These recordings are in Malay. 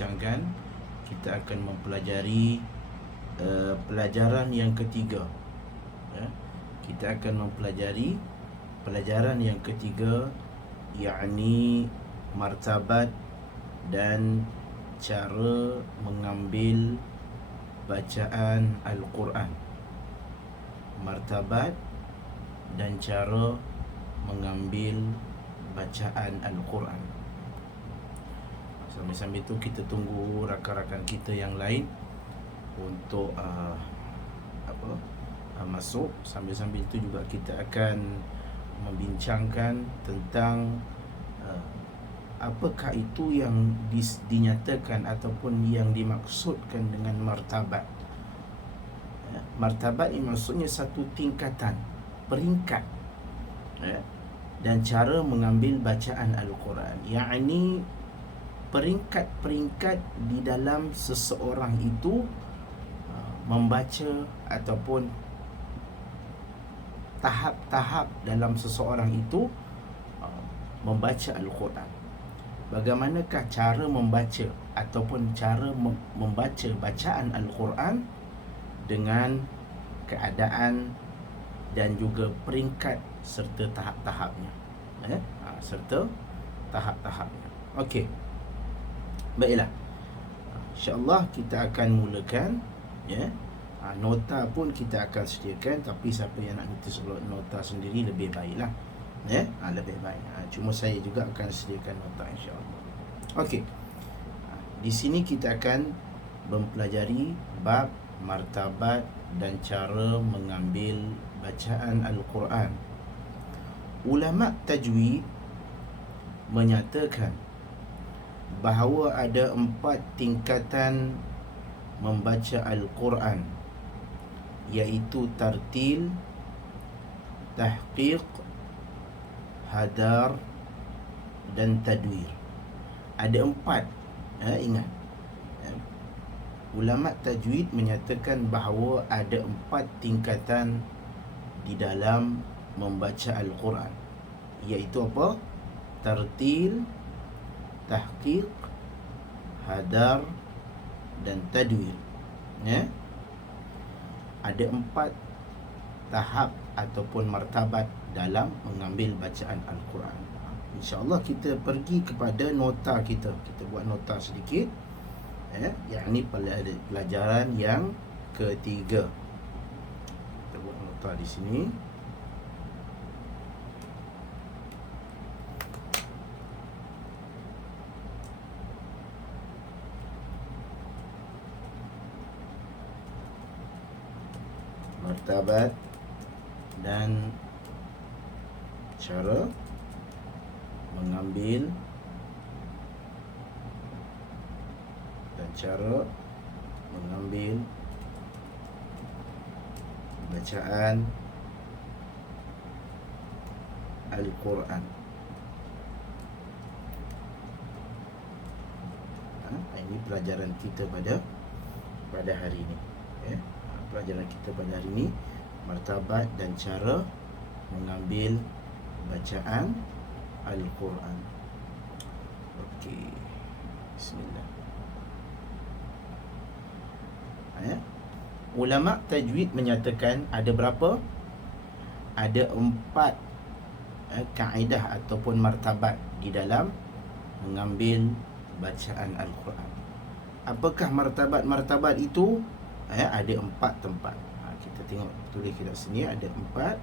bincangkan, kita akan mempelajari pelajaran yang ketiga. Kita akan mempelajari pelajaran yang ketiga, yakni martabat dan cara mengambil bacaan Al-Quran. Martabat dan cara mengambil bacaan Al-Quran. Sambil-sambil tu kita tunggu rakan-rakan kita yang lain untuk masuk. Sambil-sambil tu juga kita akan membincangkan tentang apakah itu yang dinyatakan ataupun yang dimaksudkan dengan martabat. Martabat ini maksudnya satu tingkatan, peringkat, dan cara mengambil bacaan Al-Quran, yakni peringkat-peringkat di dalam seseorang itu membaca ataupun tahap-tahap dalam seseorang itu membaca Al-Quran. Bagaimanakah cara membaca ataupun cara membaca bacaan Al-Quran dengan keadaan dan juga peringkat serta tahap-tahapnya. Serta tahap-tahapnya. Okey. Baiklah. InsyaAllah kita akan mulakan, nota pun kita akan sediakan, tapi siapa yang nak minta nota sendiri lebih baiklah. Lebih baik. Cuma saya juga akan sediakan nota, insyaAllah. Okey. Di sini kita akan mempelajari bab martabat dan cara mengambil bacaan Al-Quran. Ulama tajwid menyatakan bahawa ada 4 tingkatan membaca Al-Quran, iaitu tartil, tahqiq, hadar dan tadwir. Ada 4. Ingat, ulama tajwid menyatakan bahawa ada 4 tingkatan di dalam membaca Al-Quran, iaitu apa? Tartil, tahqiq, hadar dan tadwir. Ada 4 tahap ataupun martabat dalam mengambil bacaan Al-Quran. InsyaAllah kita pergi kepada nota kita. Kita buat nota sedikit, yakni pelajaran yang ketiga. Kita buat nota di sini. Martabat dan cara mengambil bacaan Al-Quran. Ini pelajaran kita pada hari ini. Pelajaran kita pada hari ini, martabat dan cara mengambil bacaan Al-Quran. Okey. Bismillah. Ulama tajwid menyatakan ada berapa? Ada 4 kaedah ataupun martabat di dalam mengambil bacaan Al-Quran. Apakah martabat-martabat itu? Ada 4 tempat. Kita tengok, tulis kita sini, ada 4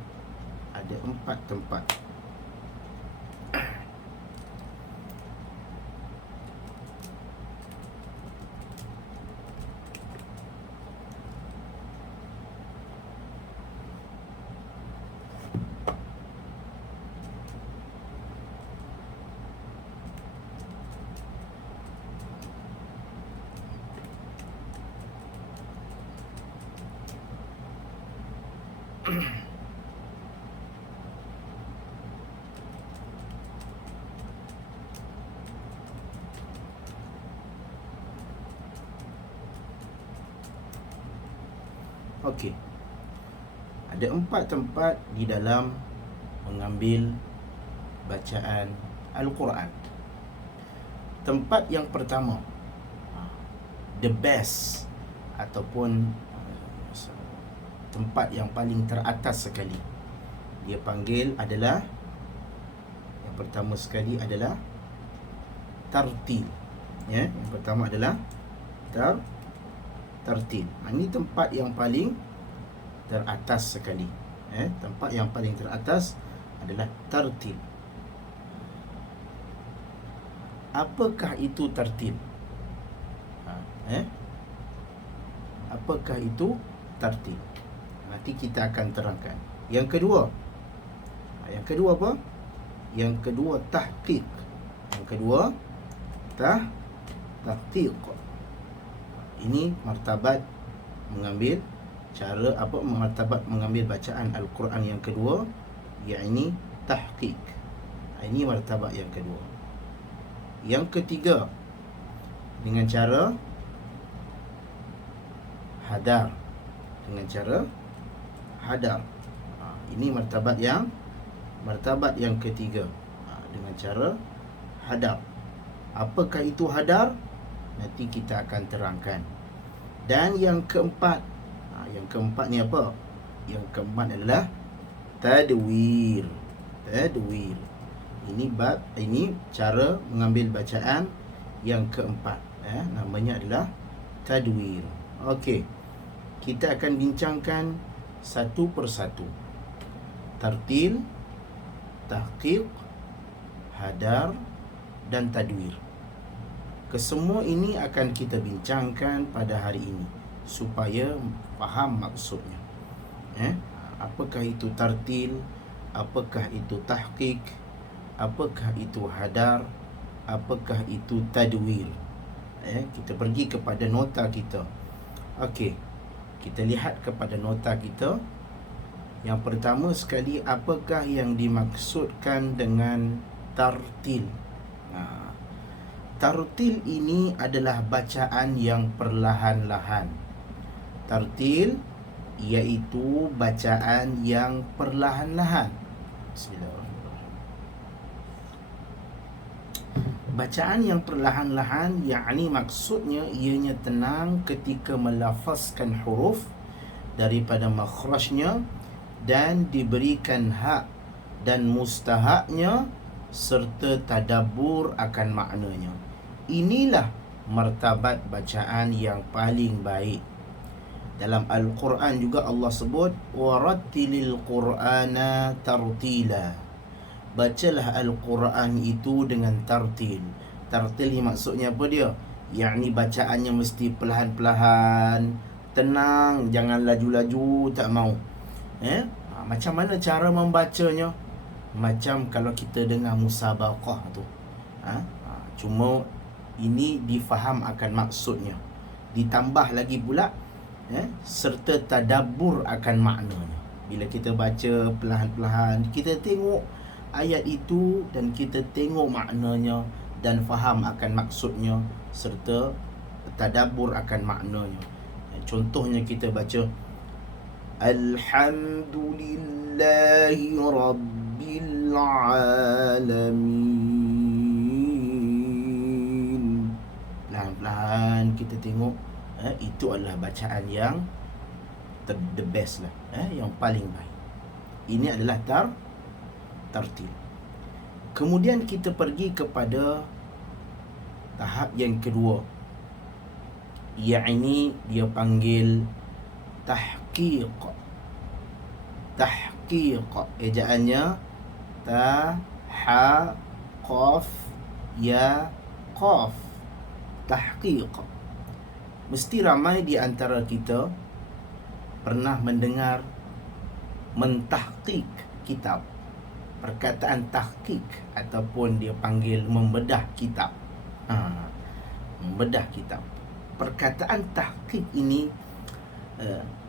tempat. Okey. Ada 4 tempat di dalam mengambil bacaan Al-Quran. Tempat yang pertama, the best ataupun tempat yang paling teratas sekali. Dia panggil adalah, yang pertama sekali adalah tartil. Yang pertama adalah tartil. Ini tempat yang paling teratas sekali. Tempat yang paling teratas adalah tartil. Apakah itu tartil? Apakah itu tartil? Nanti kita akan terangkan. Yang kedua apa? Yang kedua tahqiq. Yang kedua tahqiq. Ini martabat mengambil martabat mengambil bacaan Al-Quran yang kedua, yakni tahqiq. Ini martabat yang kedua. Yang ketiga, dengan cara hadar. Ini martabat yang ketiga, dengan cara hadar. Apakah itu hadar? Nanti kita akan terangkan. Dan yang keempat, ni apa? Yang keempat adalah tadwir. Ini cara mengambil bacaan yang keempat. Namanya adalah tadwir. Okey. Kita akan bincangkan satu persatu. Tartil, tahqiq, hadar dan tadwir. Kesemua ini akan kita bincangkan pada hari ini supaya faham maksudnya. Apakah itu tartil? Apakah itu tahqiq? Apakah itu hadar? Apakah itu tadwir? Kita pergi kepada nota kita. Okey. Kita lihat kepada nota kita. Yang pertama sekali, apakah yang dimaksudkan dengan tartil? Tartil ini adalah bacaan yang perlahan-lahan. Tartil iaitu bacaan yang perlahan-lahan. Bismillahirrahmanirrahim. Bacaan yang perlahan-lahan, yakni maksudnya ianya tenang ketika melafazkan huruf daripada makhrajnya dan diberikan hak dan mustahaknya serta tadabbur akan maknanya. Inilah martabat bacaan yang paling baik. Dalam Al-Quran juga Allah sebut warattilil Qur'ana tartila. Bacalah Al-Quran itu dengan tartil. Tartil ni maksudnya apa dia? Yakni bacaannya mesti perlahan-perlahan, tenang, jangan laju-laju, tak mau. Macam mana cara membacanya? Macam kalau kita dengar musabaqah tu. Cuma ini difaham akan maksudnya. Ditambah lagi pula serta tadabbur akan maknanya. Bila kita baca perlahan-perlahan, kita tengok ayat itu dan kita tengok maknanya dan faham akan maksudnya serta tadabbur akan maknanya. Contohnya kita baca Alhamdulillahi Rabbil Alamin. Pelan-pelan kita tengok, itu adalah bacaan yang the best lah, yang paling baik. Ini adalah tartil. Kemudian kita pergi kepada tahap yang kedua, yakni dia panggil tahqiq. Ejaannya ta ha qaf ya qaf. Tahqiq. Mesti ramai di antara kita pernah mendengar mentahqiq kitab. Perkataan tahqiq ataupun dia panggil membedah kitab. Membedah kitab. Perkataan tahqiq ini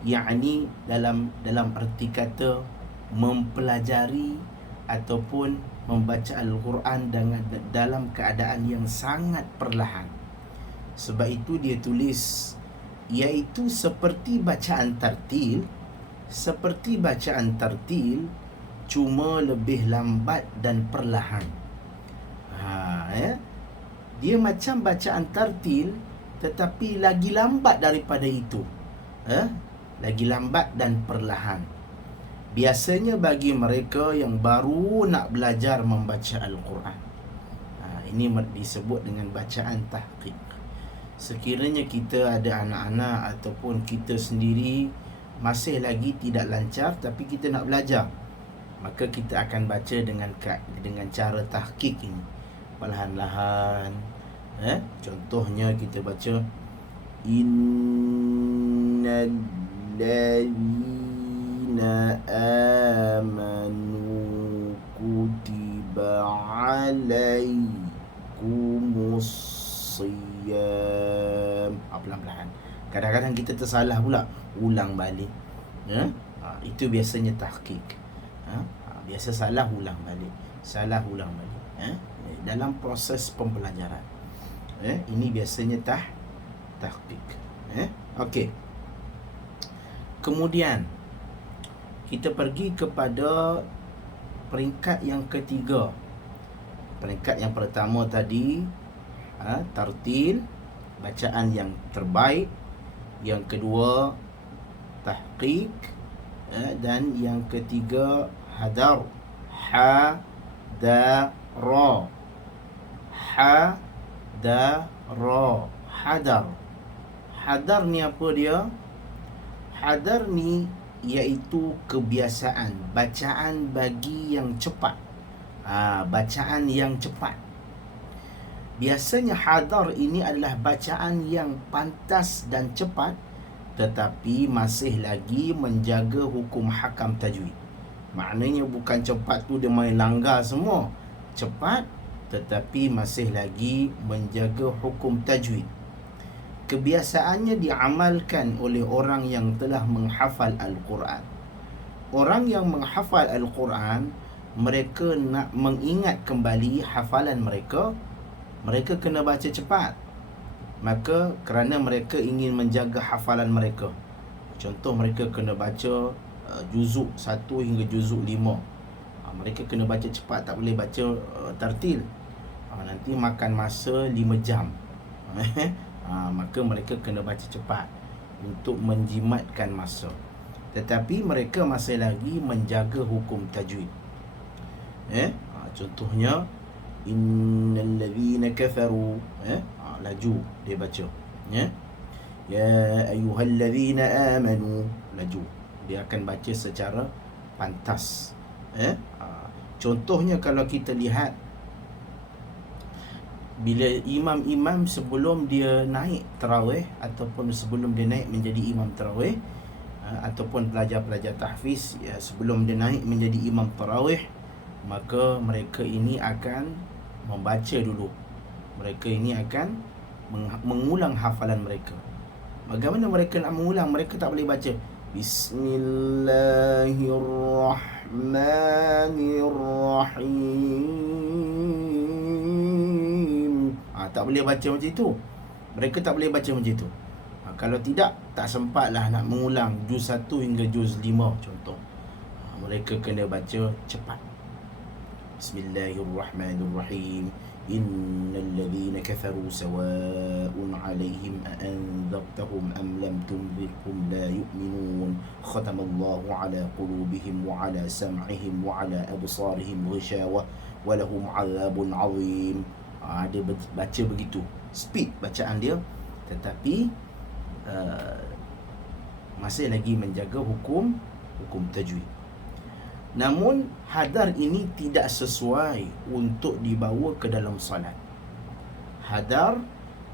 yakni dalam arti kata mempelajari ataupun membaca Al-Quran dalam keadaan yang sangat perlahan. Sebab itu dia tulis iaitu seperti bacaan tartil, cuma lebih lambat dan perlahan. Dia macam bacaan tartil, tetapi lagi lambat daripada itu. Lagi lambat dan perlahan. Biasanya bagi mereka yang baru nak belajar membaca Al-Quran. Ini disebut dengan bacaan tahqiq. Sekiranya kita ada anak-anak ataupun kita sendiri masih lagi tidak lancar tapi kita nak belajar, maka kita akan baca dengan cara tahqiq ini, perlahan-lahan. Contohnya kita baca innal ladzina amanu kutiba alaikumus siyam. Pelan-pelan. Kadang-kadang kita tersalah pula, ulang balik. Itu biasanya tahqiq. Biasa salah, ulang balik. Salah, ulang balik. Dalam proses pembelajaran. Ini biasanya tahqiq. Okey. Kemudian kita pergi kepada peringkat yang ketiga. Peringkat yang pertama tadi tartil, bacaan yang terbaik. Yang kedua tahqiq, dan yang ketiga hadar. Hadar. Hadar. Hadar ni apa dia? Hadar ni iaitu kebiasaan bacaan bagi yang cepat. Bacaan yang cepat. Biasanya hadar ini adalah bacaan yang pantas dan cepat, tetapi masih lagi menjaga hukum hakam tajwid. Maknanya bukan cepat tu dia main langgar semua. Cepat tetapi masih lagi menjaga hukum tajwid. Kebiasaannya diamalkan oleh orang yang telah menghafal Al-Quran. Orang yang menghafal Al-Quran, mereka nak mengingat kembali hafalan mereka, mereka kena baca cepat. Maka kerana mereka ingin menjaga hafalan mereka, contoh mereka kena baca juzuk 1 hingga juzuk 5, mereka kena baca cepat, tak boleh baca tartil. Nanti makan masa 5 jam. Maka mereka kena baca cepat untuk menjimatkan masa. Tetapi mereka masih lagi menjaga hukum tajwid. Contohnya innal ladzina kafaru, laju dia baca, ya ayyuhalladzina amanu, laju dia akan baca secara pantas. Contohnya kalau kita lihat, bila imam-imam sebelum dia naik tarawih ataupun sebelum dia naik menjadi imam tarawih, ataupun pelajar-pelajar tahfiz, sebelum dia naik menjadi imam tarawih, maka mereka ini akan membaca dulu. Mereka ini akan mengulang hafalan mereka. Bagaimana mereka nak mengulang? Mereka tak boleh baca Bismillahirrahmanirrahim. Tak boleh baca macam itu. Mereka tak boleh baca macam itu. Kalau tidak, tak sempatlah nak mengulang juz 1 hingga juz 5 contoh. Mereka kena baca cepat. Bismillahirrahmanirrahim. Innal ladzina kafaru sawa'un 'alaihim a'anzartahum am lam tunzirhum la yu'minun. Khatamallahu 'ala qulubihim wa 'ala sam'ihim wa 'ala absarihim ghishawah wa lahum 'adzabun 'adzim. Dia baca begitu, speed bacaan dia, tetapi masih lagi menjaga hukum tajwid. Namun hadar ini tidak sesuai untuk dibawa ke dalam solat. Hadar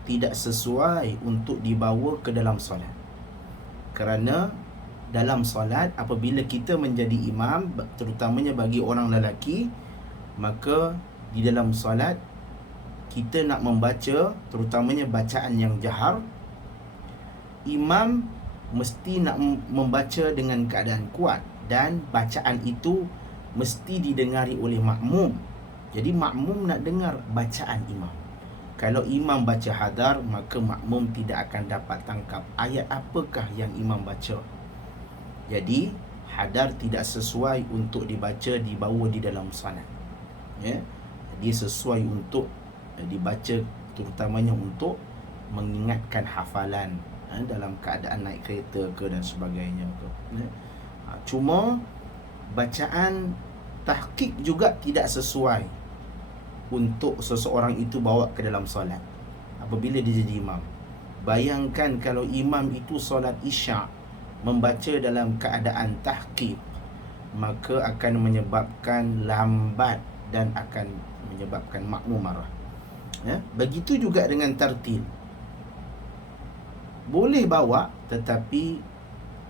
tidak sesuai untuk dibawa ke dalam solat. Kerana dalam solat, apabila kita menjadi imam, terutamanya bagi orang lelaki, maka di dalam solat kita nak membaca, terutamanya bacaan yang jahar, imam mesti nak membaca dengan keadaan kuat, dan bacaan itu mesti didengari oleh makmum. Jadi makmum nak dengar bacaan imam. Kalau imam baca hadar, maka makmum tidak akan dapat tangkap ayat apakah yang imam baca. Jadi hadar tidak sesuai untuk dibawa di dalam salat. Dia sesuai untuk dibaca terutamanya untuk mengingatkan hafalan dalam keadaan naik kereta ke dan sebagainya ke. Cuma bacaan tahqiq juga tidak sesuai untuk seseorang itu bawa ke dalam solat apabila dia jadi imam. Bayangkan kalau imam itu solat isyak membaca dalam keadaan tahqiq, maka akan menyebabkan lambat dan akan menyebabkan makmum marah. Begitu juga dengan tartil. Boleh bawa tetapi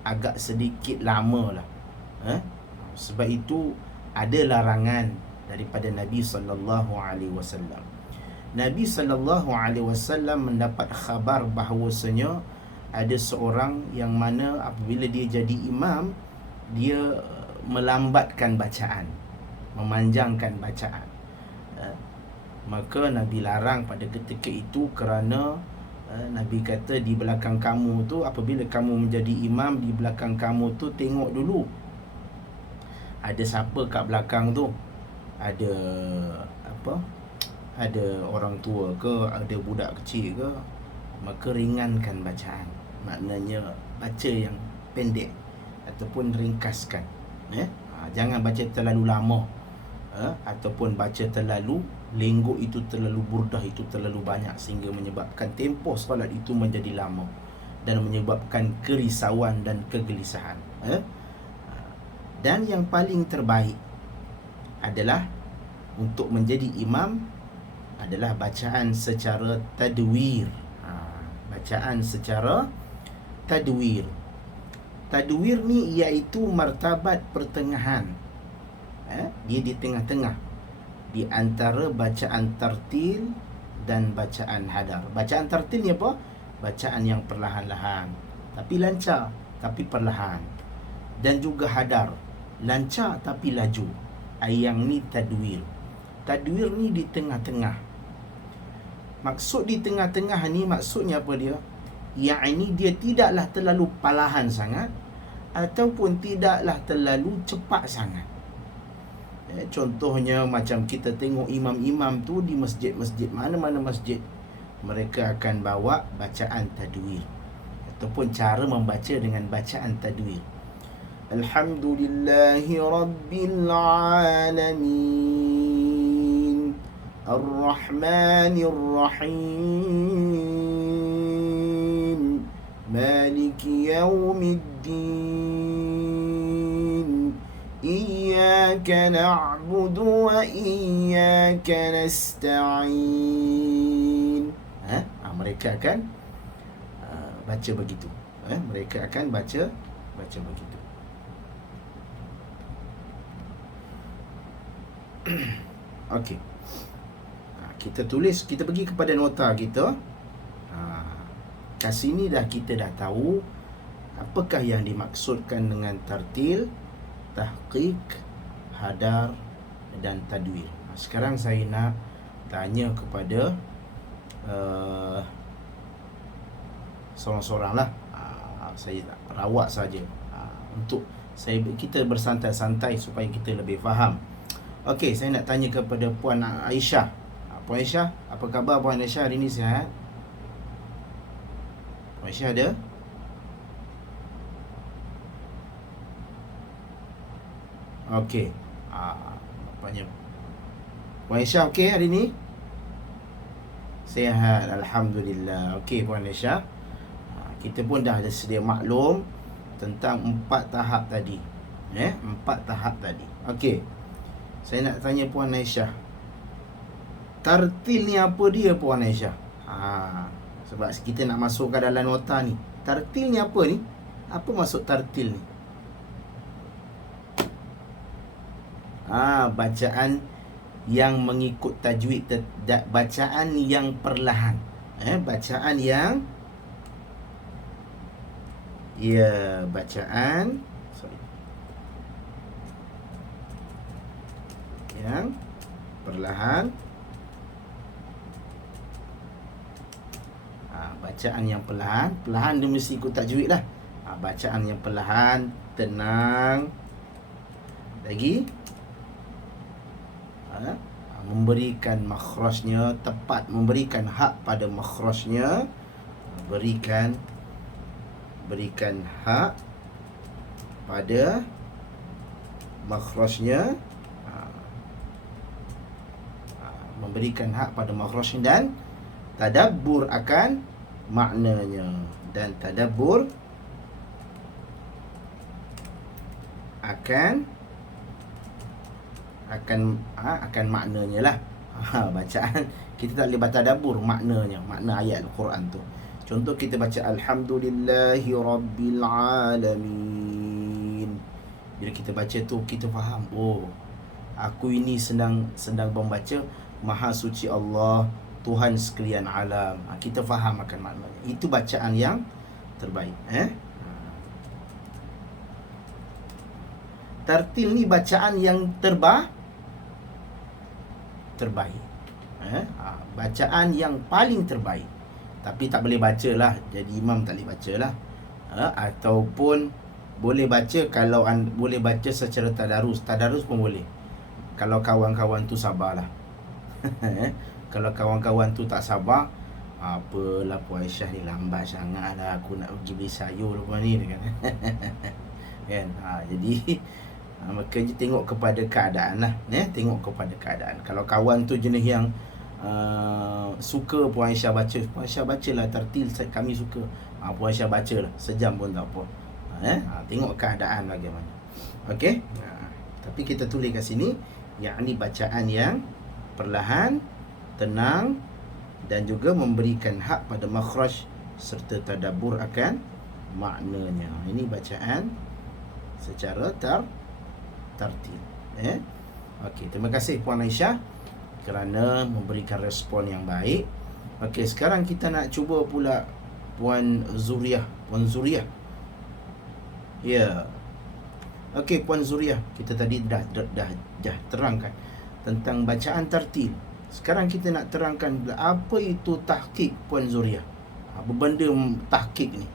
agak sedikit lama lah. Sebab itu ada larangan daripada Nabi SAW. Nabi SAW mendapat khabar bahawasanya ada seorang yang mana apabila dia jadi imam, dia melambatkan bacaan, memanjangkan bacaan. Maka Nabi larang pada ketika itu kerana Nabi kata di belakang kamu tu, apabila kamu menjadi imam, di belakang kamu tu tengok dulu ada siapa kat belakang tu. Ada apa? Ada orang tua ke, ada budak kecil ke? Maka ringankan bacaan. Maknanya baca yang pendek ataupun ringkaskan. Jangan baca terlalu lama, ataupun baca terlalu lenggok, itu terlalu burdah, itu terlalu banyak sehingga menyebabkan tempoh solat itu menjadi lama dan menyebabkan kerisauan dan kegelisahan. Dan yang paling terbaik adalah untuk menjadi imam adalah bacaan secara tadwir. Bacaan secara tadwir. Tadwir ni iaitu martabat pertengahan. Dia di tengah-tengah di antara bacaan tartil dan bacaan hadar. Bacaan tartil ni apa? Bacaan yang perlahan-lahan tapi lancar, tapi perlahan. Dan juga hadar, lancar tapi laju. Yang ni tadwir. Tadwir ni di tengah-tengah. Maksud di tengah-tengah ni maksudnya apa dia? Yang ini dia tidaklah terlalu perlahan sangat ataupun tidaklah terlalu cepat sangat. Contohnya macam kita tengok imam-imam tu di masjid-masjid, mana-mana masjid, mereka akan bawa bacaan tadwir ataupun cara membaca dengan bacaan tadwir. Alhamdulillahi Rabbil Alamin, Ar-Rahmanir Rahim, Maliki Yawmiddin, Iyyaka na'budu wa iyyaka nasta'in. Mereka akan baca begitu. Mereka akan baca begitu. Okey. Kita tulis, kita pergi kepada nota kita. Kat sini kita dah tahu apakah yang dimaksudkan dengan tartil, tahqiq, hadar dan tadwir. Sekarang saya nak tanya kepada seorang-seorang lah. Saya rawat saja untuk kita bersantai-santai supaya kita lebih faham. Okey, saya nak tanya kepada Puan Aisyah. Puan Aisyah, apa khabar Puan Aisyah hari ni, sihat? Puan Aisyah ada? Okey. Nampaknya Puan Aisyah okey hari ni? Sihat, alhamdulillah. Okey Puan Aisyah, kita pun dah ada sedia maklum tentang 4 tahap tadi. 4 tahap tadi. Okey. Saya nak tanya Puan Aisyah, tartil ni apa dia Puan Aisyah? Sebab kita nak masukkan dalam nota ni. Tartil ni apa ni? Apa maksud tartil ni? Bacaan yang mengikut tajwid, bacaan yang perlahan. Bacaan yang bacaan yang perlahan. Bacaan yang perlahan. Perlahan dia mesti ikut tajwid lah. Bacaan yang perlahan, tenang. Lagi memberikan makhrajnya tepat, memberikan hak pada makhrajnya, berikan hak pada makhrajnya, memberikan hak pada makhrajnya, dan tadabbur akan maknanya, dan tadabbur akan maknanya lah. Bacaan kita tak boleh bertadabbur maknanya, makna ayat Al-Quran tu. Contoh kita baca Alhamdulillahi Rabbil Alamin. Bila kita baca tu, kita faham, oh, aku ini sedang membaca Maha Suci Allah, Tuhan sekalian alam. Kita faham akan maknanya. Itu bacaan yang terbaik. Tartil ni bacaan yang terbaik. Bacaan yang paling terbaik. Tapi tak boleh baca lah, jadi imam tak boleh baca lah. Ataupun boleh baca kalau boleh baca secara tadarus pun boleh, kalau kawan-kawan tu sabarlah. Kalau kawan-kawan tu tak sabar, apalah Puan Aisyah ni lambat sangat lah, aku nak pergi beli sayur lepas ni kan. Kan? Jadi makanya tengok kepada keadaan lah, tengok kepada keadaan. Kalau kawan tu jenis yang suka Puan Aisyah baca, Puan Aisyah bacalah tartil, kami suka, Puan Aisyah bacalah sejam pun tak apa. Tengok keadaan bagaimana. Okey. Tapi kita tulis kat sini, yakni bacaan yang perlahan, tenang, dan juga memberikan hak pada makhraj serta tadabbur akan maknanya. Ini bacaan secara tartil. Okey, terima kasih Puan Aisyah kerana memberikan respon yang baik. Okey, sekarang kita nak cuba pula Puan Zuriah. Ya. Okey, Puan Zuriah, kita tadi dah terangkan tentang bacaan tartil. Sekarang kita nak terangkan apa itu tahqiq, Puan Zuriah. Apa benda tahqiq ni?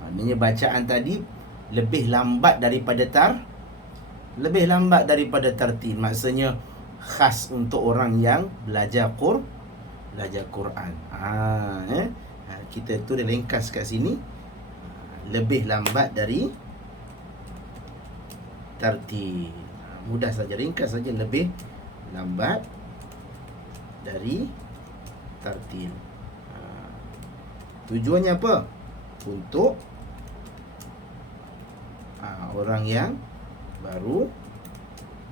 Maknanya bacaan tadi lebih lambat daripada tartil. Maksudnya khas untuk orang yang belajar Quran. Kita tu dah ringkas kat sini, lebih lambat dari tartil. Mudah saja, ringkas saja, lebih lambat dari tartil. Tujuannya apa? Untuk orang yang baru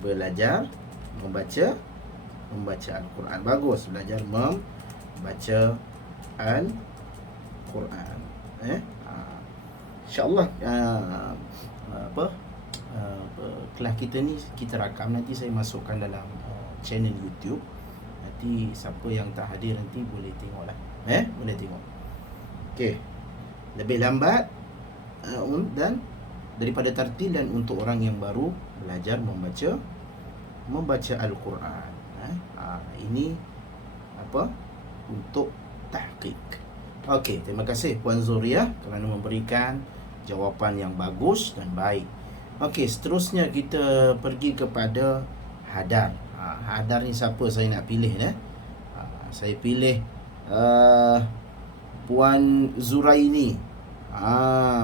belajar membaca Al-Quran. Bagus belajar membaca Al-Quran. InsyaAllah kelas kita ni kita rakam, nanti saya masukkan dalam channel YouTube. Nanti siapa yang tak hadir nanti boleh tengok lah. Boleh tengok. Okey. Lebih lambat dan daripada tartil, dan untuk orang yang baru belajar membaca Al-Quran. Ini apa? Untuk tahqiq. Okey, terima kasih Puan Zuriah kerana memberikan jawapan yang bagus dan baik. Okey, seterusnya kita pergi kepada hadar. Hadar ni siapa saya nak pilih saya pilih Puan Zuraini.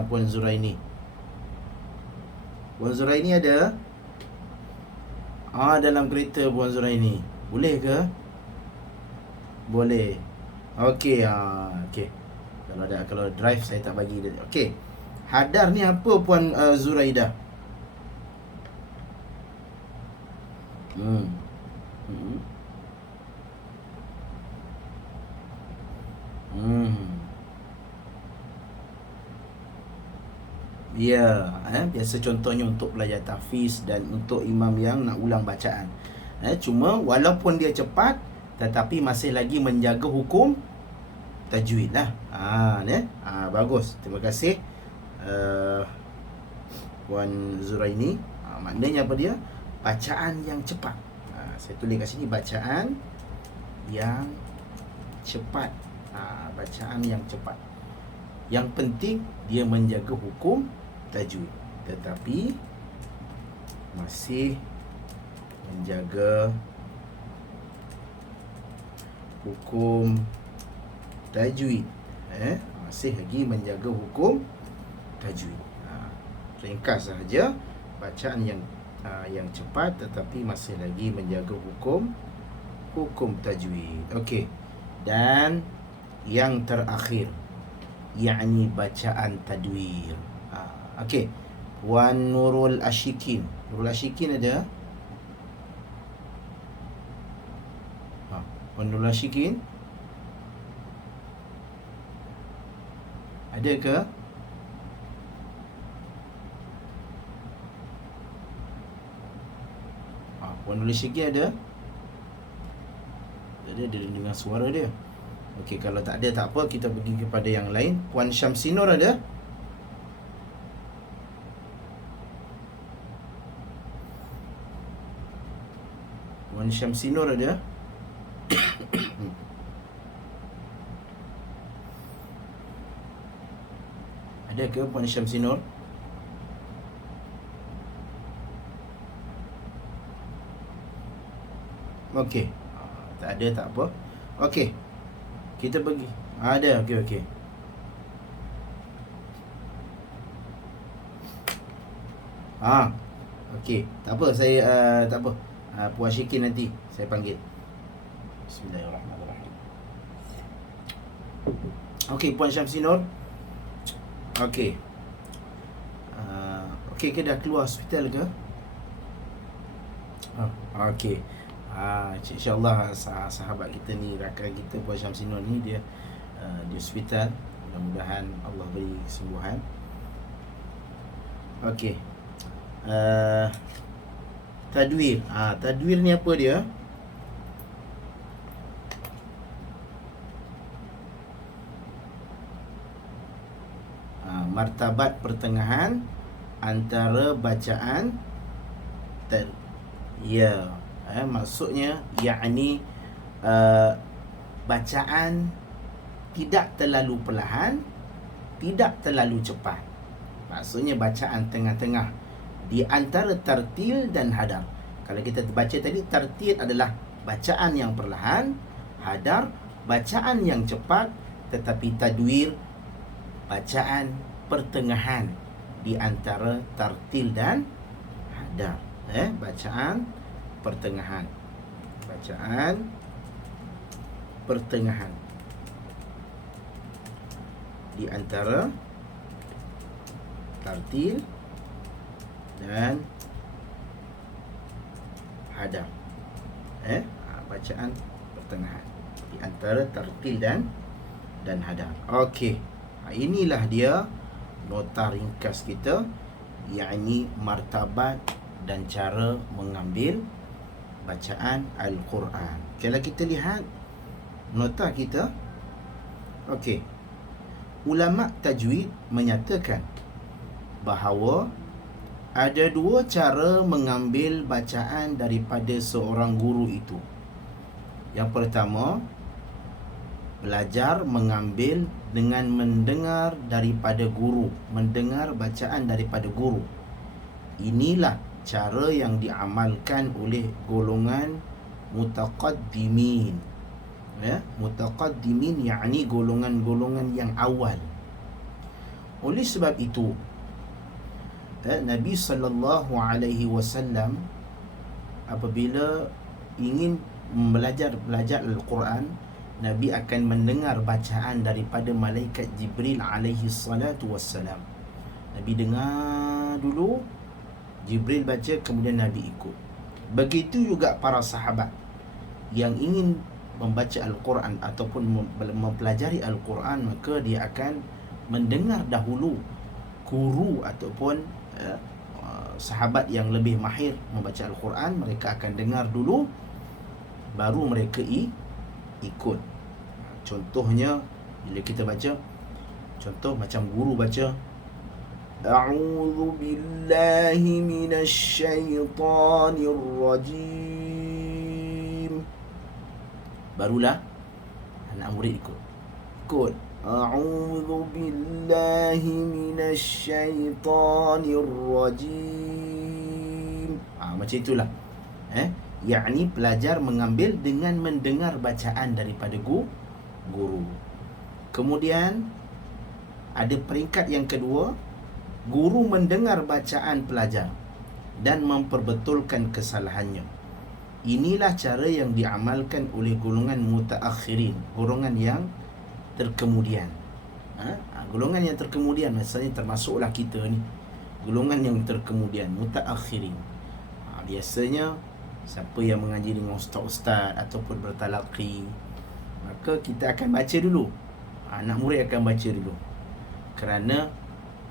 Puan Zuraini. Puan Zuraini ada? Dalam kereta Puan Zuraini. Boleh ke? Boleh. Okey, okey. Kalau drive saya tak bagi dia. Okey. Hadar ni apa Puan Zuraidah? Ya, biasa contohnya untuk belajar tahfiz dan untuk imam yang nak ulang bacaan. Cuma walaupun dia cepat, tetapi masih lagi menjaga hukum tajwid lah. Bagus. Terima kasih Puan Zuraini. Maknanya apa dia? Bacaan yang cepat. Saya tulis kat sini bacaan yang cepat. Bacaan yang cepat. Yang penting dia menjaga hukum tajwid, tetapi masih menjaga hukum tajwid. Masih lagi menjaga hukum tajwid. Ringkas sahaja, bacaan yang cepat tetapi masih lagi menjaga hukum tajwid. Okey. Dan yang terakhir, yakni bacaan tadwir. Okey. Wan Nurul Ashikin. Nurul Ashikin ada? Wan Nurul Ashikin ada ke? Wan Nurul Ashikin ada? Dia dengan suara dia. Okey, kalau tak ada tak apa, kita pergi kepada yang lain. Puan Syamsinur ada? Puan Syamsinur ada? Ada ke Puan Syamsinur? Okey. Tak ada tak apa. Okey. Kita pergi. Ada. Okey. Okey. Tak apa, saya tak apa. Puan Syikin nanti saya panggil. Bismillahirrahmanirrahim. Okey, Puan Syamsinur. Okey. Okey ke dah keluar hospital ke? Okey. InsyaAllah sahabat kita ni, rakan kita Puan Syamsinur ni, dia di hospital. Mudah-mudahan Allah beri kesembuhan. Okey. Tadwir. Tadwir ni apa dia? Martabat pertengahan antara bacaan maksudnya yakni bacaan tidak terlalu perlahan, tidak terlalu cepat. Maksudnya bacaan tengah-tengah di antara tartil dan hadar. Kalau kita baca tadi, tartil adalah bacaan yang perlahan, hadar bacaan yang cepat, tetapi tadwir bacaan pertengahan di antara tartil dan hadar. Bacaan pertengahan. Bacaan pertengahan di antara tartil dan hadar. Bacaan pertengahan di antara tartil dan hadar. Okey. Inilah dia nota ringkas kita, yakni martabat dan cara mengambil bacaan Al-Quran. Kalau kita lihat nota kita, okey, ulama tajwid menyatakan bahawa ada dua cara mengambil bacaan daripada seorang guru itu. Yang pertama, belajar mengambil dengan mendengar daripada guru, mendengar bacaan daripada guru. Inilah cara yang diamalkan oleh golongan mutaqaddimin. Mutaqaddimin yakni golongan-golongan yang awal. Oleh sebab itu, Nabi SAW apabila ingin belajar Al-Quran, Nabi akan mendengar bacaan daripada malaikat Jibril alaihi salatu wassalam. Nabi dengar dulu, Jibril baca, kemudian Nabi ikut. Begitu juga para sahabat yang ingin membaca Al-Quran ataupun mempelajari Al-Quran, maka dia akan mendengar dahulu guru ataupun sahabat yang lebih mahir membaca Al-Quran. Mereka akan dengar dulu, baru mereka ikut. Contohnya bila kita baca, contoh macam guru baca, A'udzu billahi minasyaitonir rajim, barulah anak murid ikut. A'udzu billahi minasy syaithanir rajim. Macam itulah. Yakni pelajar mengambil dengan mendengar bacaan daripada guru. Kemudian ada peringkat yang kedua, guru mendengar bacaan pelajar dan memperbetulkan kesalahannya. Inilah cara yang diamalkan oleh golongan mutaakhirin, golongan yang terkemudian. Golongan yang terkemudian maksudnya termasuklah kita ni. Golongan yang terkemudian, mutaakhirin. Biasanya siapa yang mengaji dengan ustaz-ustaz ataupun bertalaqi, maka kita akan baca dulu. Anak murid akan baca dulu. Kerana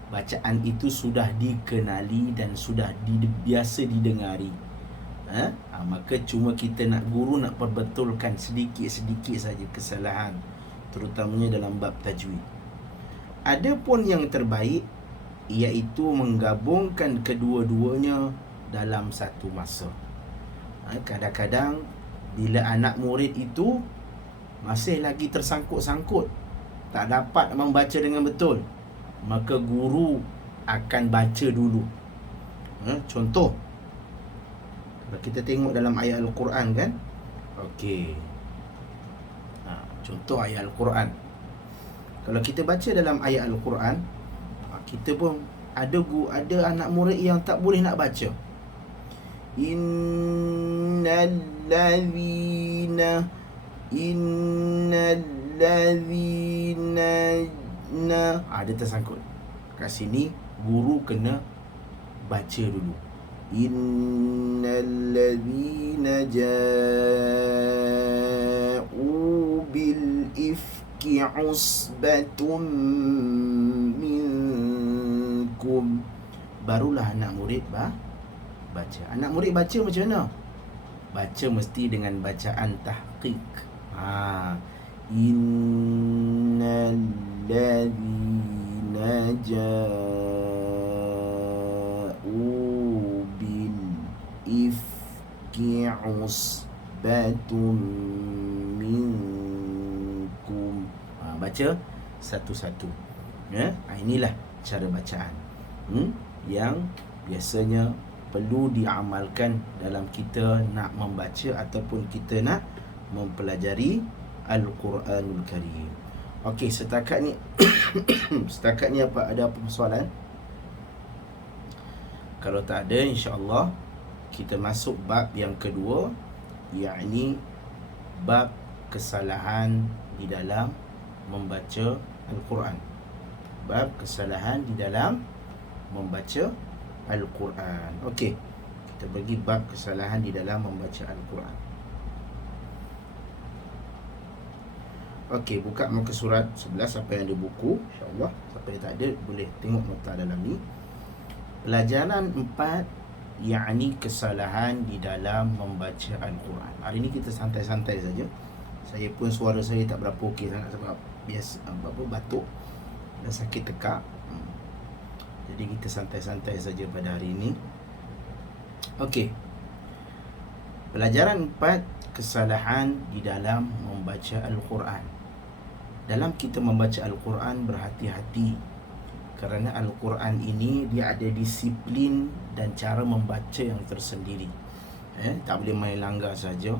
bacaan itu sudah dikenali dan sudah biasa didengari. Maka cuma kita guru nak perbetulkan sedikit-sedikit saja kesalahan, terutamanya dalam bab tajwid. Adapun yang terbaik iaitu menggabungkan kedua-duanya dalam satu masa. Kadang-kadang bila anak murid itu masih lagi tersangkut-sangkut, tak dapat membaca dengan betul, maka guru akan baca dulu. Contoh, kalau kita tengok dalam ayat Al-Quran kan, okey, contoh ayat Al-Quran. Kalau kita baca dalam ayat Al-Quran, kita pun ada anak murid yang tak boleh nak baca. Innallazina dia tersangkut. Kat sini guru kena baca dulu. Innallazina ja'u bil ifki usbatum minkum. Barulah anak murid baca. Anak murid baca macam mana? Baca mesti dengan bacaan tahqiq. Innallazina ja'u bil ifki usbatum minkum. Baca satu-satu. Inilah cara bacaan yang biasanya perlu diamalkan dalam kita nak membaca ataupun kita nak mempelajari Al-Quranul Karim. Okey, setakat ni apa, ada apa soalan? Kalau tak ada, insya-Allah kita masuk bab yang kedua, yakni bab kesalahan di dalam membaca Al-Quran. Bab kesalahan di dalam membaca Al-Quran. Okey, kita bagi bab kesalahan di dalam membaca Al-Quran. Okey, buka muka surat 11 siapa yang ada buku, insya-Allah. Siapa yang tak ada boleh tengok nota dalam ni. Pelajaran 4, yakni kesalahan di dalam membaca Al-Quran. Hari ni kita santai-santai saja. Saya pun suara saya tak berapa okey sangat sebab biasa batuk dan sakit tekak. Jadi kita santai-santai saja pada hari ini. Okey. Pelajaran 4, kesalahan di dalam membaca Al-Quran. Dalam kita membaca Al-Quran, berhati-hati, kerana Al-Quran ini dia ada disiplin dan cara membaca yang tersendiri. Tak boleh main langgar saja.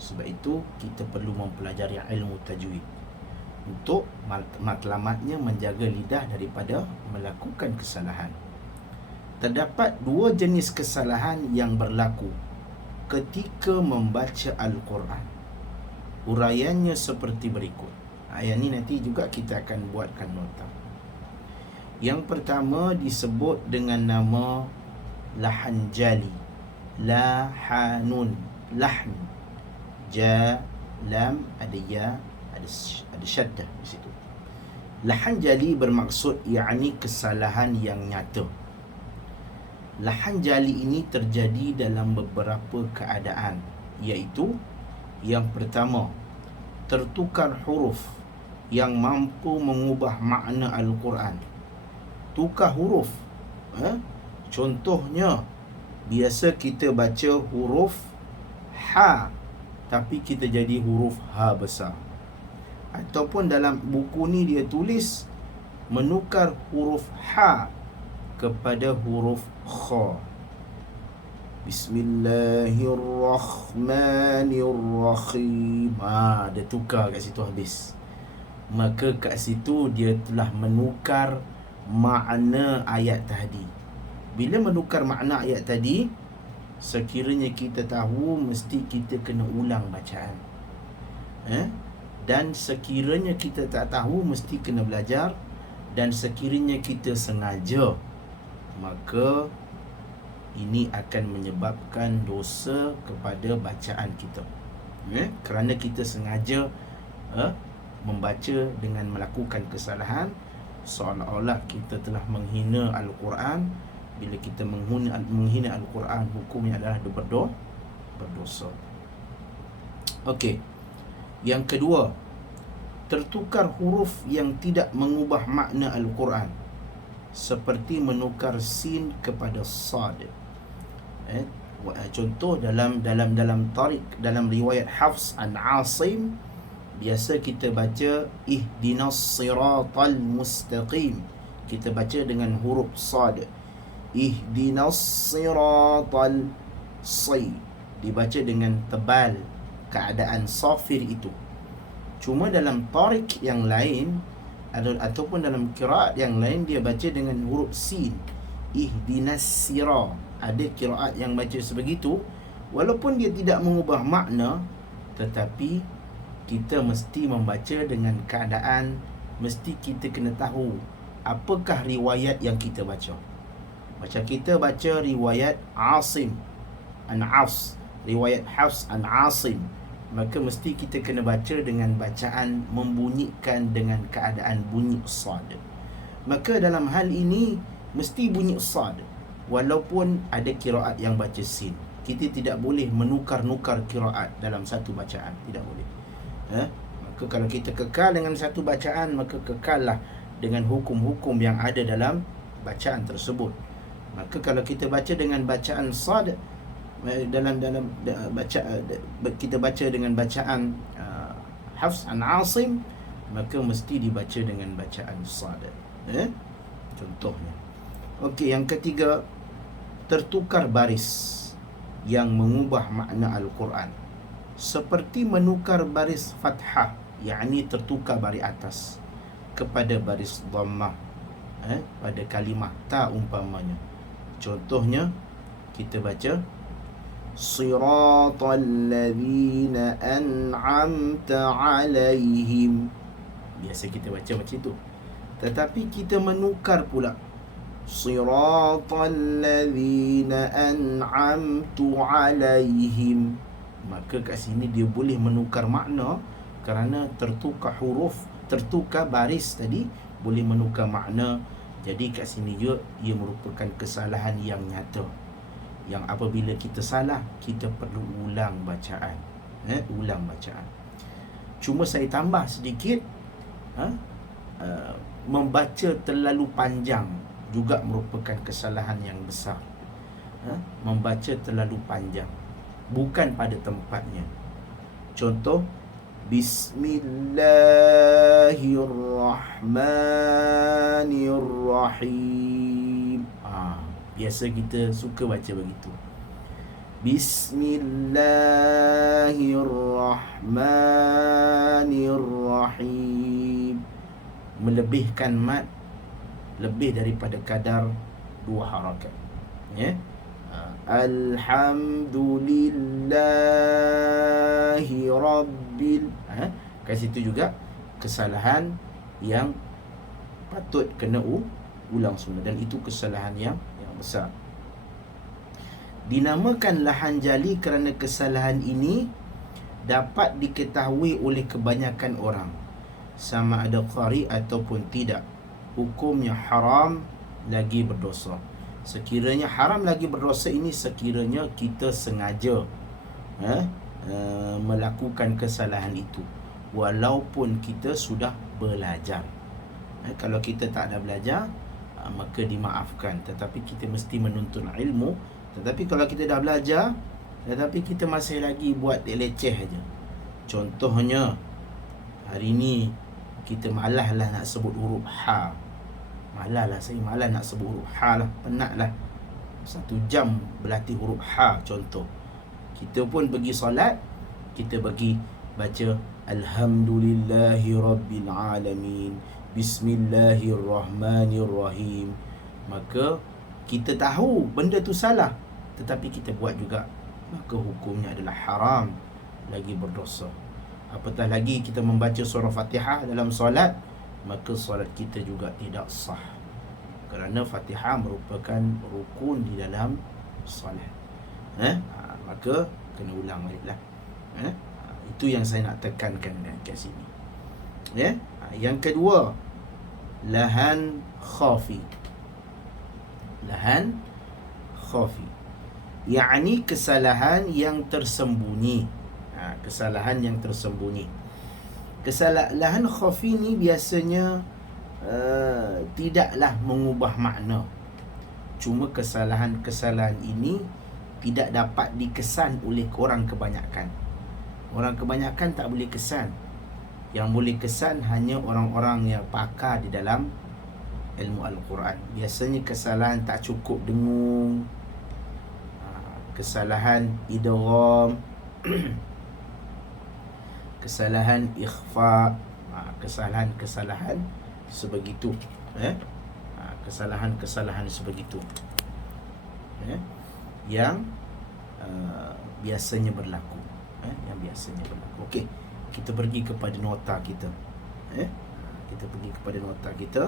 Sebab itu kita perlu mempelajari ilmu tajwid untuk matlamatnya menjaga lidah daripada melakukan kesalahan. Terdapat 2 jenis kesalahan yang berlaku ketika membaca Al-Quran. Uraiannya seperti berikut. Ayat ni nanti juga kita akan buatkan nota. Yang pertama disebut dengan nama lahan jali. Lahanun, lahn. Ja, lam, ada ya, ada syaddah di situ. Lahan jali bermaksud yakni kesalahan yang nyata. Lahan jali ini terjadi dalam beberapa keadaan, iaitu yang pertama, tertukar huruf yang mampu mengubah makna Al-Quran. Tukar huruf. Contohnya, biasa kita baca huruf ha, tapi kita jadi huruf ha besar. Ataupun dalam buku ni dia tulis menukar huruf ha kepada huruf kha. Bismillahirrahmanirrahim. Dia tukar kat situ habis. Maka kat situ dia telah menukar makna ayat tadi. Bila menukar makna ayat tadi, sekiranya kita tahu, mesti kita kena ulang bacaan. Dan sekiranya kita tak tahu, mesti kena belajar. Dan sekiranya kita sengaja, maka ini akan menyebabkan dosa kepada bacaan kita. Kerana kita sengaja membaca dengan melakukan kesalahan, seolah-olah kita telah menghina Al-Quran. Bila kita menghina Al-Quran, hukumnya adalah berdosa. Okey. Yang kedua, tertukar huruf yang tidak mengubah makna Al-Quran, seperti menukar sin kepada sad. Contoh dalam tarik, dalam riwayat Hafs an Asim, biasa kita baca ihdinas siratal mustaqim. Kita baca dengan huruf sad. Ihdinas siratal si, dibaca dengan tebal keadaan safir itu. Cuma dalam tarik yang lain ataupun dalam qiraat yang lain, dia baca dengan huruf sin. Ihdinas sira. Ada qiraat yang baca sebegitu. Walaupun dia tidak mengubah makna, tetapi kita mesti membaca dengan keadaan, mesti kita kena tahu apakah riwayat yang kita baca. Macam kita baca riwayat Asim an Hafs, riwayat Hafs an Asim, maka mesti kita kena baca dengan bacaan membunyikan dengan keadaan bunyi sad. Maka dalam hal ini mesti bunyi sad, walaupun ada qiraat yang baca sin. Kita tidak boleh menukar-nukar qiraat dalam satu bacaan, tidak boleh. Maka kalau kita kekal dengan satu bacaan, maka kekallah dengan hukum-hukum yang ada dalam bacaan tersebut. Maka kalau kita baca dengan bacaan sad, dalam kita baca dengan bacaan Hafs an Asim, maka mesti dibaca dengan bacaan sad. Contohnya. Okey, yang ketiga, tertukar baris yang mengubah makna Al-Quran, seperti menukar baris fathah, yakni tertukar baris atas kepada baris dhammah pada kalimah ta umpamanya. Contohnya, kita baca siratal ladzina an'amta alaihim. Biasa kita baca macam itu. Tetapi kita menukar pula, siratal ladzina an'amtu alaihim. Maka kat sini dia boleh menukar makna, kerana tertukar huruf, tertukar baris tadi boleh menukar makna. Jadi kat sini juga ia merupakan kesalahan yang nyata, yang apabila kita salah, kita perlu ulang bacaan. Ulang bacaan. Cuma saya tambah sedikit, membaca terlalu panjang juga merupakan kesalahan yang besar. Membaca terlalu panjang, bukan pada tempatnya. Contoh, Bismillahirrahmanirrahim. Biasa kita suka baca begitu. Bismillahirrahmanirrahim. Melebihkan mad lebih daripada kadar 2 harakat. Alhamdulillahi rabbil. Kat situ juga kesalahan yang patut kena ulang semula, dan itu kesalahan yang besar. Dinamakan lahan jali kerana kesalahan ini dapat diketahui oleh kebanyakan orang, sama ada qari ataupun tidak. Hukumnya haram lagi berdosa. Sekiranya haram lagi berdosa ini sekiranya kita sengaja melakukan kesalahan itu, walaupun kita sudah belajar. Kalau kita tak ada belajar, maka dimaafkan, tetapi kita mesti menuntut ilmu. Tetapi kalau kita dah belajar, tetapi kita masih lagi buat leceh aja. Contohnya, Hari ni kita malas lah nak sebut huruf ha. Malas lah, saya malas nak sebut huruf ha lah. Penat lah 1 jam berlatih huruf ha. Contoh, kita pun pergi solat, kita bagi baca Alhamdulillahi Rabbil Alamin, Bismillahirrahmanirrahim. Maka kita tahu benda tu salah, tetapi kita buat juga, maka hukumnya adalah haram, lagi berdosa. Apatah lagi kita membaca surah Fatihah dalam solat, maka solat kita juga tidak sah, kerana Fatihah merupakan rukun di dalam solat. Maka kena ulang baiklah. Itu yang saya nak tekankan kat sini. Yang kedua, lahan khafi. Lahan khafi, yakni kesalahan yang tersembunyi. Kesalahan yang tersembunyi. Kesalahan khafi ni biasanya tidaklah mengubah makna. Cuma kesalahan-kesalahan ini tidak dapat dikesan oleh orang kebanyakan. Orang kebanyakan tak boleh kesan. Yang boleh kesan hanya orang-orang yang pakar di dalam ilmu Al-Quran. Biasanya kesalahan tak cukup dengung, kesalahan idgham, kesalahan ikhfa, kesalahan-kesalahan sebegitu. Kesalahan-kesalahan sebegitu yang biasanya berlaku. Yang biasanya berlaku. Okey, kita pergi kepada nota kita. Kita pergi kepada nota kita.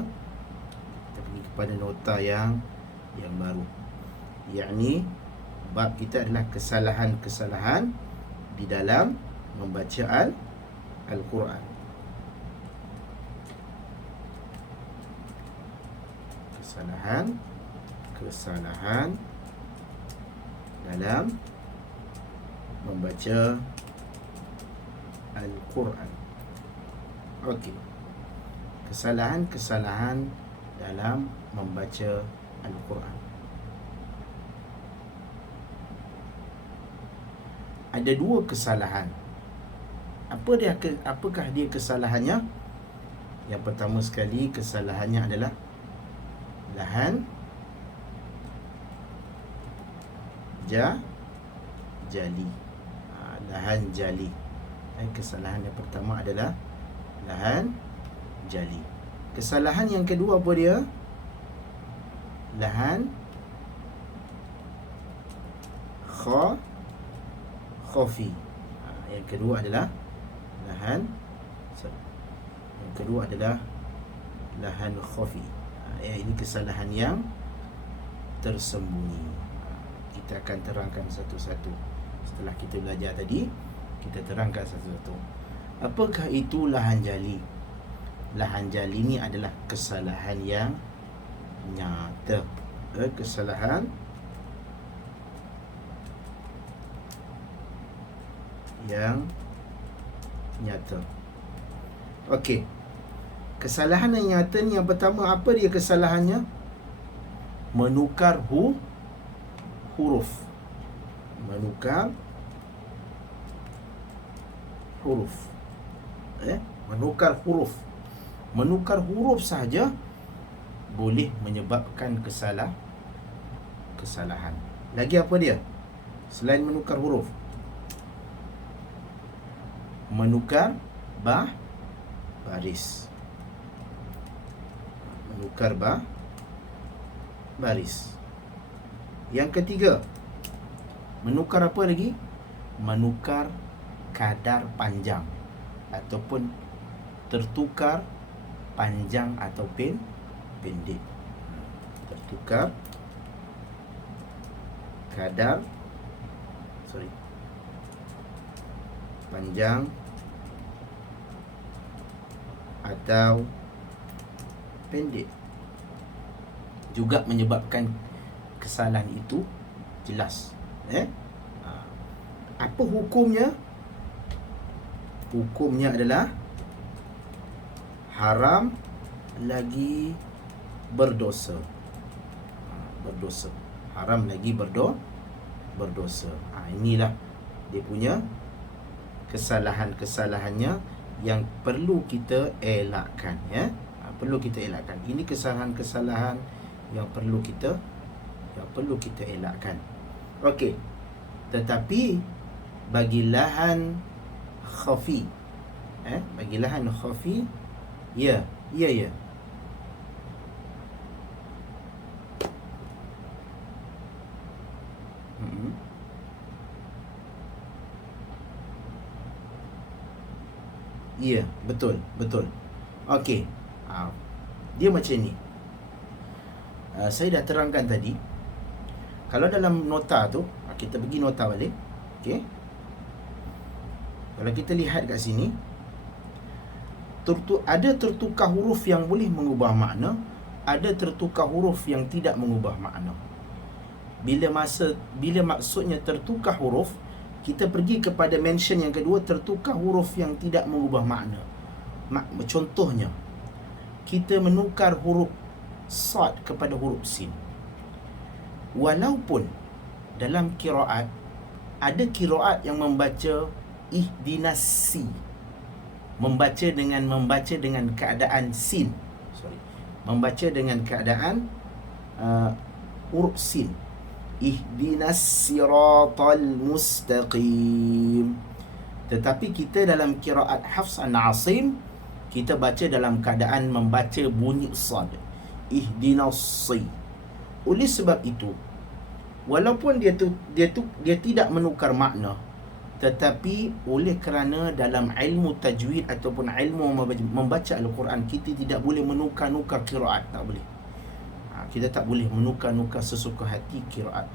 Kita pergi kepada nota yang baru. Yakni bab kita adalah kesalahan-kesalahan di dalam membaca Al-Quran. Kesalahan dalam membaca Al-Quran. Okey. Kesalahan-kesalahan dalam membaca Al-Quran. Ada 2 kesalahan. Apakah dia kesalahannya? Yang pertama sekali, kesalahannya adalah lahan jali. Lahan jali. Kesalahan yang pertama adalah lahan jali. Kesalahan yang kedua apa dia? Lahan khafi. Yang kedua adalah lahan khafi. Ini kesalahan yang tersembunyi. Kita akan terangkan satu-satu. Setelah kita belajar tadi, kita terangkan satu-satu. Apakah itu lahan jali? Lahan jali ni adalah kesalahan yang nyata. Kesalahan yang nyata. Okey. Kesalahan yang nyata ni yang pertama, apa dia kesalahannya? Menukar huruf. Menukar huruf. Menukar huruf sahaja boleh menyebabkan kesalahan. Lagi apa dia? Selain menukar huruf, menukar baris. Menukar baris. Yang ketiga, menukar apa lagi? Menukar kadar panjang, ataupun tertukar panjang atau pendek. Tertukar kadar panjang atau pendek juga menyebabkan kesalahan itu jelas. Apa hukumnya? Hukumnya adalah haram lagi berdosa. Haram lagi berdosa. Inilah dia punya kesalahan-kesalahannya yang perlu kita elakkan, ya. Perlu kita elakkan. Ini kesalahan-kesalahan yang perlu kita elakkan. Okey. Tetapi bagi lahan khafi, bagi lahan khafi, ya. Ya, betul. Okey. Dia macam ni. Saya dah terangkan tadi. Kalau dalam nota tu, kita pergi nota balik. Okey. Kalau kita lihat kat sini, ada tertukar huruf yang boleh mengubah makna, ada tertukar huruf yang tidak mengubah makna. Bila maksudnya tertukar huruf, kita pergi kepada mention yang kedua, tertukar huruf yang tidak mengubah makna. Contohnya, kita menukar huruf sad kepada huruf sin. Walaupun dalam qiraat ada qiraat yang membaca ihdinasi, membaca dengan keadaan sin. Membaca dengan keadaan huruf sin. Ihdinas siratal mustaqim. Tetapi kita dalam qiraat Hafs an Asim, kita baca dalam keadaan membaca bunyi sad. Ihdinas si. Oleh sebab itu, walaupun dia tidak menukar makna, tetapi oleh kerana dalam ilmu tajwid ataupun ilmu membaca Al-Quran, kita tidak boleh menukar-nukar qiraat, tak boleh. Kita tak boleh menukar-nukar sesuka hati qiraat.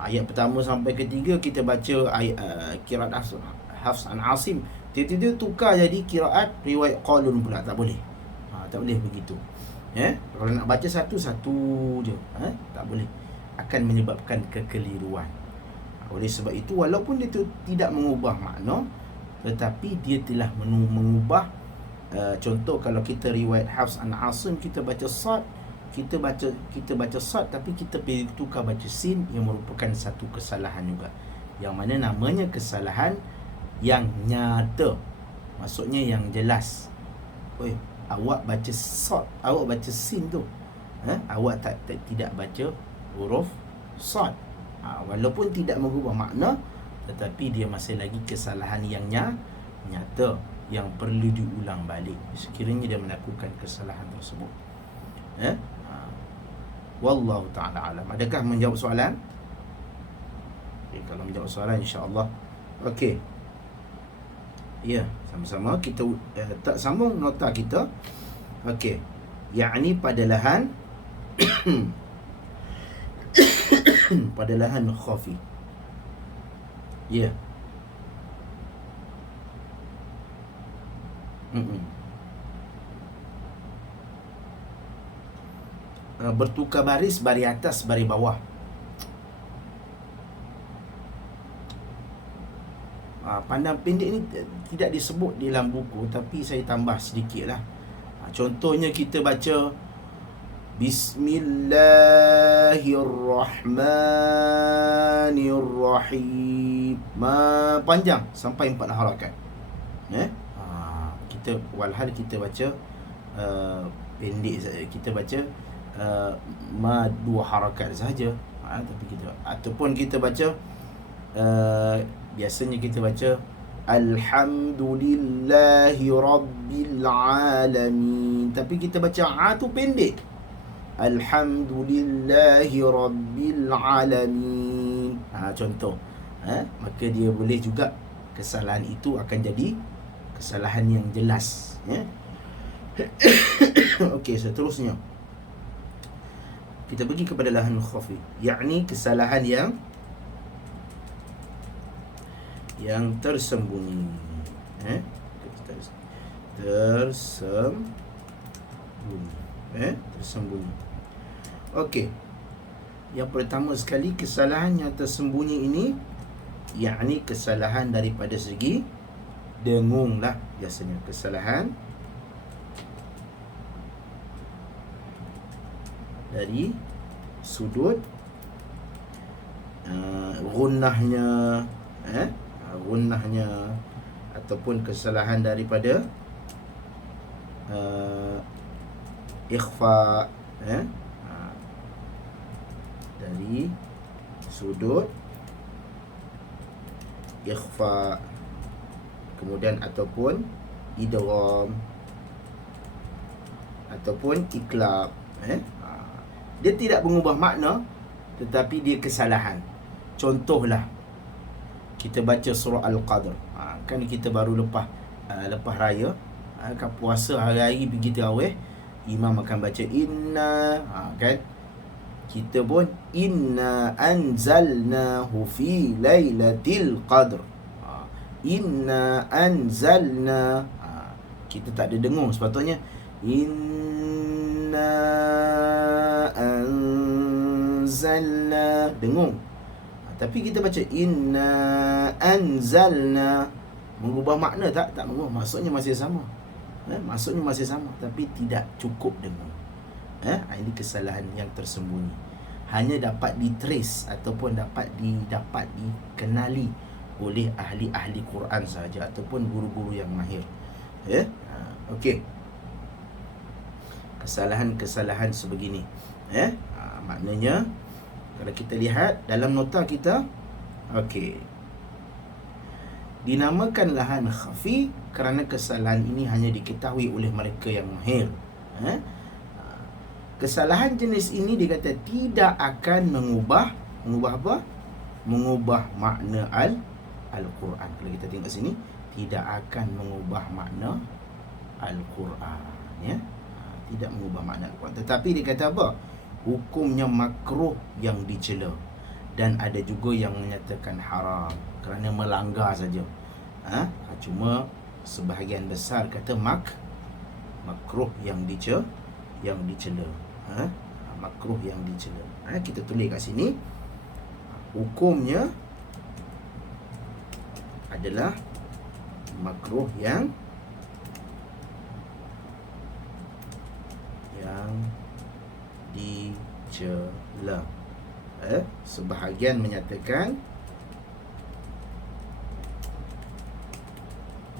Ayat pertama sampai ketiga kita baca qiraat Hafs an Asim, tiba-tiba tukar jadi qiraat riwayat Qalun pula, tak boleh. Tak boleh begitu. Kalau nak baca satu je, tak boleh. Akan menyebabkan kekeliruan. Oleh sebab itu, walaupun dia tidak mengubah makna, tetapi dia telah mengubah. Contoh, kalau kita riwayat Hafs an Asim, kita baca sad, kita baca sad, tapi kita pergi tukar baca sin, yang merupakan satu kesalahan juga, yang mana namanya kesalahan yang nyata, maksudnya yang jelas. Awak baca sad, awak baca sin tu, awak tidak baca huruf sad. Walaupun tidak mengubah makna, tetapi dia masih lagi kesalahan yang nyata, yang perlu diulang balik sekiranya dia melakukan kesalahan tersebut. Wallahu ta'ala alam. Adakah menjawab soalan? Kalau menjawab soalan, insya-Allah. Okey. Ya, sama-sama kita tak sambung nota kita. Okey. Yakni pada lahan pada lahan khafi. Ya. Bertukar baris atas, baris bawah. Pandang pendek ni tidak disebut di dalam buku, tapi saya tambah sedikit lah. Contohnya kita baca Bismillahirrahmanirrahim, panjang sampai 4 harakat. Kita walhal kita baca pendek saja, kita baca 2 harakat saja. Tapi kita, ataupun kita baca biasanya kita baca Alhamdulillahi Rabbil Alamin, tapi kita baca tu pendek. Alhamdulillahi Rabbil Alamin. Contoh. Maka dia boleh juga, kesalahan itu akan jadi kesalahan yang jelas. Okey, seterusnya kita pergi kepada lahan khafi, yakni kesalahan yang tersembunyi. Tersembunyi. Okey. Yang pertama sekali, kesalahan yang tersembunyi ini, yakni kesalahan daripada segi dengung lah biasanya. Kesalahan dari sudut gunnahnya ataupun kesalahan daripada ikhfa, dari sudut ikhfa, kemudian ataupun idgham ataupun iklab. Dia tidak mengubah makna, tetapi dia kesalahan. Contohlah, kita baca surah Al-Qadr, kan kita baru lepas raya, kan puasa hari-hari pergi tarawih, imam akan baca inna, kan kita pun inna anzalnahu fi lailatul qadr, inna anzalna, kita tak ada dengung. Sepatutnya inna anzalna, dengung. Tapi kita baca inna anzalna, mengubah makna tak? Tak mengubah, maksudnya masih sama. Maksudnya masih sama, tapi tidak cukup dengung. Ini kesalahan yang tersembunyi, hanya dapat ditrace ataupun dapat dikenali oleh ahli-ahli Quran sahaja ataupun guru-guru yang mahir. Okey. Kesalahan-kesalahan sebegini. Maknanya kalau kita lihat dalam nota kita, okey, dinamakan lahan khafi kerana kesalahan ini hanya diketahui oleh mereka yang mahir. Kesalahan jenis ini dikata tidak akan mengubah apa? Mengubah makna Al-Quran. Kalau kita tengok sini, tidak akan mengubah makna Al-Quran, ya. Tidak mengubah makna Al-Quran. Tetapi dikata apa? Hukumnya makruh yang dicela, dan ada juga yang menyatakan haram kerana melanggar saja. Cuma sebahagian besar kata makruh yang dicela. Makruh yang dicela. Kita tulis kat sini, hukumnya adalah makruh yang dicela. Sebahagian menyatakan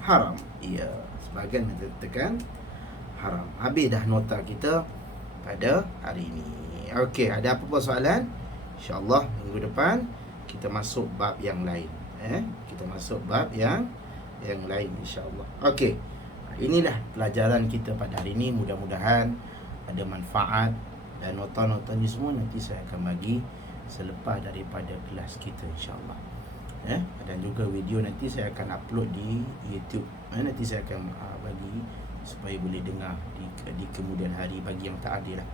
haram. Ya, sebahagian menyatakan haram. Habis dah nota kita pada hari ini. Okey, ada apa-apa soalan? InsyaAllah minggu depan kita masuk bab yang lain. Kita masuk bab yang lain, insyaAllah. Okey, inilah pelajaran kita pada hari ini. Mudah-mudahan ada manfaat, dan nota-nota ni semua nanti saya akan bagi selepas daripada kelas kita, insyaAllah. Dan juga video nanti saya akan upload di YouTube. Nanti saya akan bagi supaya boleh dengar di kemudian hari bagi yang tak ada lah.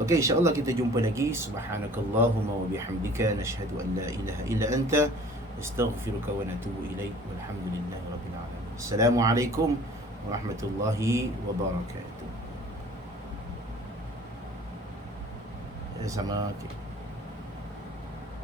Okey, insyaAllah kita jumpa lagi. Subhanakallahumma wa bihamdika, nashhadu an la ilaha illa anta, astaghfiruka wa natubu ilaik, walhamdulillahi rabbil alamin. Assalamualaikum warahmatullahi wabarakatuh. Sama. Okay.